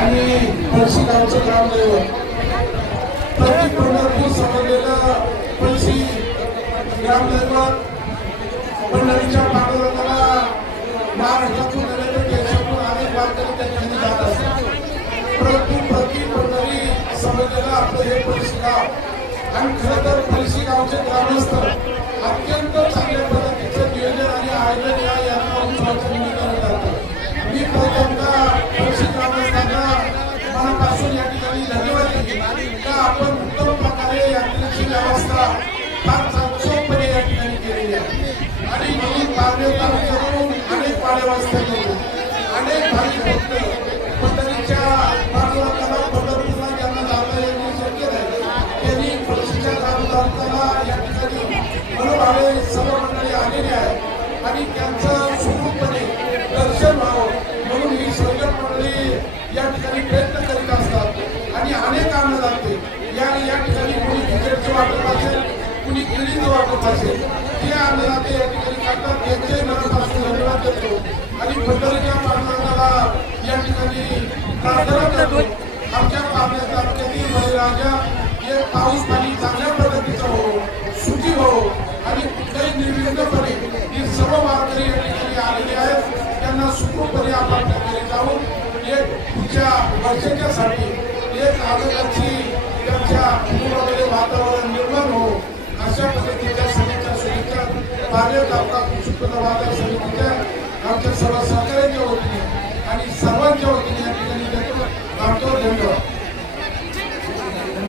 आणि पळशी गावचं ग्रामदैवत प्रति पंढरपूर समजलेलं पळशी ग्रामदैवत पंढरीच्या पांडुरंगाला महाराष्ट्रातून नव्हे देशातून अनेक वारकरी त्यांनी जात असतात. परंतु प्रति पंढरी समजलेलं आपलं हे पळशी गाव आणि खरं तर पळशी गावचे ग्रामस्थ अत्यंत चांगल्या पद्धतीचं नियोजन आणि आयोजन या यात्रा उत्सवाच्या निमित्तानं करतात. मी प्रथमतः पळशी ग्रामस्थांना मनापासून या ठिकाणी धन्यवाद देतो का आपण उत्तम प्रकारे यात्रेची व्यवस्था फार चांगल्यापणे या ठिकाणी केलेली आहे आणि म्हणून पारनेर तालुक्यातून अनेक वाड्यावस्था होतो अनेक भाई भक्त पंढरीच्या पांडुरंगाला पंढरपूरला ज्यांना जाता येणे शक्य नाही त्यांनी पळशीच्या ग्रामस्थांना या ठिकाणी मनोभावे सर्व मंडळी आलेली आहे आणि त्यांचं सुखरूपपणे दर्शन व्हावं म्हणून ही सर्व मंडळी या ठिकाणी प्रयत्न करीत असतात आणि अनेक अन्नदाते या ठिकाणी कुणी क्रिकेटचं वाटप असेल कुणी केळीचं वाटप असेल हे अन्नदाते या ठिकाणी करतात. त्यांचे मनापासून धन्यवाद देतो आणि पंढरीच्या पांडुरंगाला या ठिकाणी प्रार्थना करतो आमच्या पारनेर तालुक्यातील बळीराजा हे पाऊस पाणी चांगल्या पद्धतीचं हो सुखी हो आणि कुठल्याही निर्विघ्नपणे ही सर्व वारकरी या ठिकाणी आलेले आहेत त्यांना सुखरूपपणे आपण घरी जाऊन एक पुढच्या वर्षाच्यासाठी एक आनंदाची त्यांच्या कुटुंबामध्ये वातावरण निर्माण हो अशा पद्धतीच्या सगळ्यांच्या शुभेच्छा पारनेर तालुका कृषी उत्पन्न बाजार समितीच्या आमच्या सर्व सहकारी